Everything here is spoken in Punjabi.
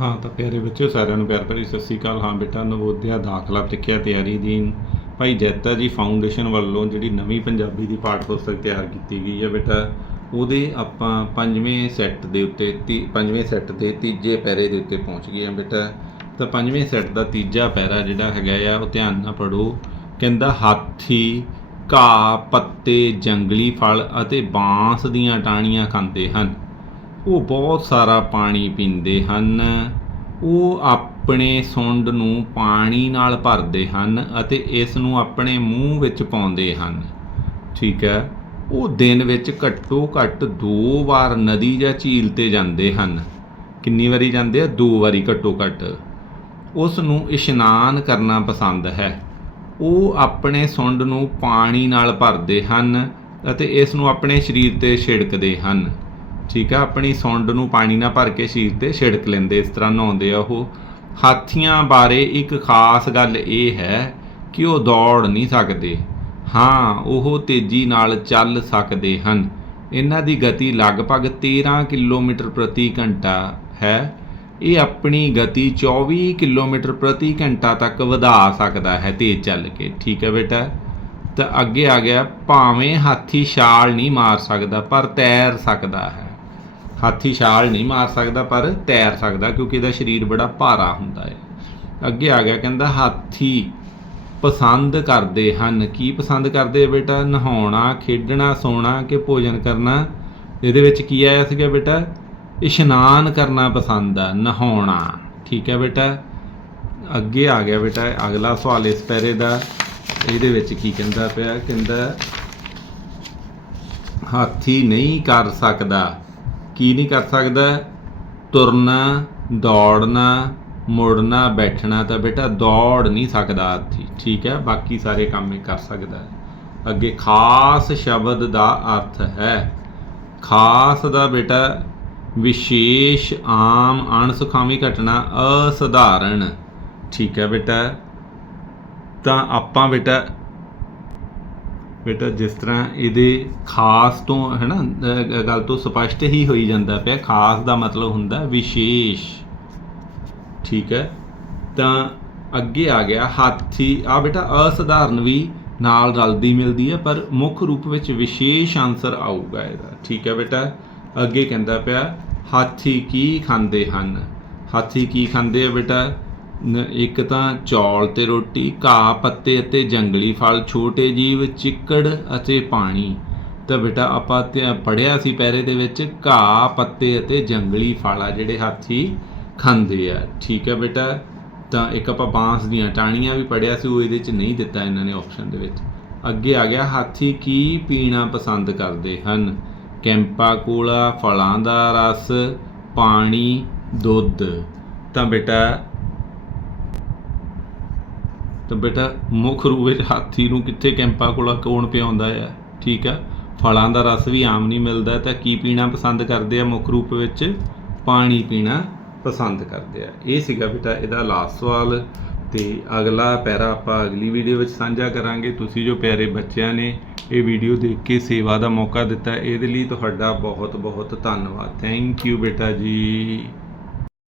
ਹਾਂ ਤਾਂ ਪਿਆਰੇ ਬੱਚਿਓ ਸਾਰਿਆਂ ਨੂੰ ਪਿਆਰ ਭਰੀ ਸਤਿ ਸ੍ਰੀ ਅਕਾਲ। ਹਾਂ ਬੇਟਾ, ਨਵੋਦਿਆ ਦਾਖਲਾ ਪ੍ਰੀਖਿਆ ਤਿਆਰੀ ਦੀ। ਭਾਈ ਜੈਤਾ ਜੀ ਫਾਊਂਡੇਸ਼ਨ ਵੱਲੋਂ ਜਿਹੜੀ ਨਵੀਂ ਪੰਜਾਬੀ ਦੀ ਪਾਠ ਪੁਸਤਕ ਤਿਆਰ ਕੀਤੀ ਗਈ ਹੈ ਬੇਟਾ। ਉਹਦੇ ਆਪਾਂ ਪੰਜਵੇਂ ਸੈੱਟ ਦੇ ਉੱਤੇ ਤੀ- ਪੰਜਵੇਂ ਸੈੱਟ ਦੇ ਤੀਜੇ ਪੈਰੇ ਦੇ ਉੱਤੇ ਪਹੁੰਚ ਗਏ ਹਾਂ ਬੇਟਾ। ਤਾਂ ਪੰਜਵੇਂ ਸੈੱਟ ਦਾ ਤੀਜਾ ਪੈਰਾ ਜਿਹੜਾ ਹੈਗਾ ਆ, ਉਹ ਧਿਆਨ ਨਾਲ ਪੜੋ ਕਹਿੰਦਾ ਹਾਥੀ, ਘਾਹ, ਪੱਤੇ, ਜੰਗਲੀ ਫਲ ਅਤੇ ਬਾਂਸ ਦੀਆਂ ਟਾਹਣੀਆਂ ਖਾਂਦੇ ਹਨ। ਉਹ ਬਹੁਤ ਸਾਰਾ ਪਾਣੀ ਪੀਂਦੇ ਹਨ। ਉਹ ਆਪਣੇ ਸੁੰਡ ਨੂੰ ਪਾਣੀ ਨਾਲ ਭਰਦੇ ਹਨ ਅਤੇ ਇਸ ਨੂੰ ਆਪਣੇ ਮੂੰਹ ਵਿੱਚ ਪਾਉਂਦੇ ਹਨ। ਠੀਕ ਹੈ, ਉਹ ਦਿਨ ਵਿੱਚ ਘੱਟੋ ਘੱਟ ਦੋ ਵਾਰ ਨਦੀ ਜਾਂ ਝੀਲ ਤੇ ਜਾਂਦੇ ਹਨ। ਕਿੰਨੀ ਵਾਰੀ ਜਾਂਦੇ ਆ? ਦੋ ਵਾਰੀ ਘੱਟੋ ਘੱਟ। ਉਸ ਨੂੰ ਇਸ਼ਨਾਨ ਕਰਨਾ ਪਸੰਦ ਹੈ। ਉਹ ਆਪਣੇ ਸੁੰਡ ਨੂੰ ਪਾਣੀ ਨਾਲ ਭਰਦੇ ਹਨ ਅਤੇ ਇਸ ਨੂੰ ਆਪਣੇ ਸਰੀਰ ਤੇ ਛਿੜਕਦੇ ਹਨ। ਠੀਕ ਆ, ਆਪਣੀ ਸੁੰਡ ਨੂੰ ਪਾਣੀ ਨਾਲ ਭਰ ਕੇ ਸ਼ੀਰ ਤੇ ਛਿੜਕ ਲੈਂਦੇ, ਇਸ ਤਰ੍ਹਾਂ ਨਹਾਉਂਦੇ ਆ ਉਹ। ਹਾਥੀਆਂ ਬਾਰੇ ਇੱਕ ਖਾਸ ਗੱਲ ਇਹ ਹੈ ਕਿ ਉਹ ਦੌੜ ਨਹੀਂ ਸਕਦੇ। ਹਾਂ, ਉਹ ਤੇਜ਼ੀ ਨਾਲ ਚੱਲ ਸਕਦੇ ਹਨ। ਇਹਨਾਂ ਦੀ ਗਤੀ ਲਗਭਗ 13 ਕਿਲੋਮੀਟਰ ਪ੍ਰਤੀ ਘੰਟਾ ਹੈ। ਇਹ ਆਪਣੀ ਗਤੀ 24 ਕਿਲੋਮੀਟਰ ਪ੍ਰਤੀ ਘੰਟਾ ਤੱਕ ਵਧਾ ਸਕਦਾ ਹੈ ਤੇਜ਼ ਚੱਲ ਕੇ। ਠੀਕ ਹੈ ਬੇਟਾ? ਤਾਂ ਅੱਗੇ ਆ ਗਿਆ, ਭਾਵੇਂ ਹਾਥੀ ਛਾਲ ਨਹੀਂ ਮਾਰ ਸਕਦਾ, ਪਰ ਤੈਰ ਸਕਦਾ ਹੈ। ਹਾਥੀ ਛਾਲ ਨਹੀਂ ਮਾਰ ਸਕਦਾ, ਪਰ ਤੈਰ ਸਕਦਾ, ਕਿਉਂਕਿ ਇਹਦਾ ਸਰੀਰ ਬੜਾ ਭਾਰਾ ਹੁੰਦਾ ਹੈ। ਅੱਗੇ ਆ ਗਿਆ, ਕਹਿੰਦਾ, ਹਾਥੀ ਪਸੰਦ ਕਰਦੇ ਹਨ। ਕੀ ਪਸੰਦ ਕਰਦੇ ਬੇਟਾ? ਨਹਾਉਣਾ, ਖੇਡਣਾ, ਸੌਣਾ ਕਿ ਭੋਜਨ ਕਰਨਾ? ਇਹਦੇ ਵਿੱਚ ਕੀ ਆਇਆ ਸੀਗਾ ਬੇਟਾ? ਇਸ਼ਨਾਨ ਕਰਨਾ ਪਸੰਦ ਆ, ਨਹਾਉਣਾ। ਠੀਕ ਹੈ ਬੇਟਾ। ਅੱਗੇ ਆ ਗਿਆ ਬੇਟਾ, ਅਗਲਾ ਸਵਾਲ ਇਸ ਪੈਰੇ ਦਾ। ਇਹਦੇ ਵਿੱਚ ਕੀ ਕਹਿੰਦਾ ਪਿਆ? ਕਹਿੰਦਾ, ਹਾਥੀ ਨਹੀਂ ਕਰ ਸਕਦਾ। ਕੀ ਨਹੀਂ ਕਰ ਸਕਦਾ? ਤੁਰਨਾ, ਦੌੜਨਾ, ਮੁੜਨਾ, ਬੈਠਣਾ ਤਾਂ ਬੇਟਾ ਦੌੜ ਨਹੀਂ ਸਕਦਾ ਹਾਥੀ ਠੀਕ ਹੈ? ਬਾਕੀ ਸਾਰੇ ਕੰਮ ਇਹ ਕਰ ਸਕਦਾ ਹੈ। ਅੱਗੇ ਖਾਸ ਸ਼ਬਦ ਦਾ ਅਰਥ ਹੈ। ਖਾਸ ਦਾ ਬੇਟਾ ਵਿਸ਼ੇਸ਼ ਆਮ ਅਣਸੁਖਾਵੀ ਘਟਨਾ ਅਸਧਾਰਨ, ਠੀਕ ਹੈ ਬੇਟਾ? ਤਾਂ ਆਪਾਂ ਬੇਟਾ ਬੇਟਾ, ਜਿਸ ਤਰ੍ਹਾਂ ਇਹਦੇ ਖਾਸ ਤੋਂ ਹੈ ਨਾ ਗੱਲ ਤੋਂ ਸਪਸ਼ਟ ਹੀ ਹੋਈ ਜਾਂਦਾ ਪਿਆ। ਖਾਸ ਦਾ ਮਤਲਬ ਹੁੰਦਾ ਵਿਸ਼ੇਸ਼। ਠੀਕ ਹੈ? ਤਾਂ ਅੱਗੇ ਆ ਗਿਆ, ਹਾਥੀ। ਆ ਬੇਟਾ, ਅਸਧਾਰਨ ਵੀ ਨਾਲ ਰਲਦੀ ਮਿਲਦੀ ਹੈ, ਪਰ ਮੁੱਖ ਰੂਪ ਵਿੱਚ ਵਿਸ਼ੇਸ਼ ਆਨਸਰ ਆਊਗਾ ਇਹਦਾ। ਠੀਕ ਹੈ ਬੇਟਾ? ਅੱਗੇ ਕਹਿੰਦਾ ਪਿਆ, ਹਾਥੀ ਕੀ ਖਾਂਦੇ ਹਨ? ਹਾਥੀ ਕੀ ਖਾਂਦੇ ਆ ਬੇਟਾ? ਇੱਕ ਤਾਂ ਚੌਲ ਤੇ ਰੋਟੀ, ਘਾਹ, ਪੱਤੇ ਅਤੇ ਜੰਗਲੀ ਫਲ, ਛੋਟੇ ਜੀਵ, ਚਿੱਕੜ ਅਤੇ ਪਾਣੀ। ਤਾਂ ਬੇਟਾ, ਆਪਾਂ ਤੇ ਪੜਿਆ ਸੀ ਪੈਰੇ ਦੇ ਵਿੱਚ, ਘਾਹ, ਪੱਤੇ ਅਤੇ ਜੰਗਲੀ ਫਲ ਆ ਜਿਹੜੇ ਹਾਥੀ ਖਾਂਦੇ ਆ। ਠੀਕ ਹੈ ਬੇਟਾ? ਤਾਂ ਇੱਕ ਆਪਾਂ ਬਾਂਸ ਦੀਆਂ ਟਾਹਣੀਆਂ ਵੀ ਪੜਿਆ ਸੀ, ਉਹ ਇਹਦੇ ਚ ਨਹੀਂ ਦਿੱਤਾ ਇਹਨਾਂ ਨੇ ਆਪਸ਼ਨ ਦੇ ਵਿੱਚ। ਅੱਗੇ ਆ ਗਿਆ, ਹਾਥੀ ਕੀ ਪੀਣਾ ਪਸੰਦ ਕਰਦੇ ਹਨ? ਕੈਂਪਾ ਕੋਲਾ, ਫਲਾਂ ਦਾ ਰਸ, ਪਾਣੀ, ਦੁੱਧ। ਤਾਂ ਬੇਟਾ ਤਾਂ ਬੇਟਾ ਮੁੱਖ ਰੂਪ ਵਿੱਚ ਹਾਥੀ ਨੂੰ ਕਿੱਥੇ ਕੈਂਪਾ ਕੋਲਾ ਕੌਣ ਪਿਆਉਂਦਾ ਆ? ਠੀਕ ਆ? ਫਲਾਂ ਦਾ ਰਸ ਵੀ ਆਮ ਨਹੀਂ ਮਿਲਦਾ, ਤਾਂ ਕੀ ਪੀਣਾ ਪਸੰਦ ਕਰਦੇ ਆ ਮੁੱਖ ਰੂਪ ਵਿੱਚ? ਪਾਣੀ ਪੀਣਾ ਪਸੰਦ ਕਰਦੇ ਆ। ਇਹ ਸੀਗਾ ਬੇਟਾ ਇਹਦਾ ਲਾਸਟ ਸਵਾਲ। ਤੇ ਅਗਲਾ ਪੈਰਾ ਆਪਾਂ ਅਗਲੀ ਵੀਡੀਓ ਵਿੱਚ ਸਾਂਝਾ ਕਰਾਂਗੇ। ਤੁਸੀਂ ਜੋ ਪਿਆਰੇ ਬੱਚਿਆਂ ਨੇ ਇਹ ਵੀਡੀਓ ਦੇਖ ਕੇ ਸੇਵਾ ਦਾ ਮੌਕਾ ਦਿੱਤਾ, ਇਹਦੇ ਲਈ ਤੁਹਾਡਾ ਬਹੁਤ ਬਹੁਤ ਧੰਨਵਾਦ। ਥੈਂਕ ਯੂ ਬੇਟਾ ਜੀ।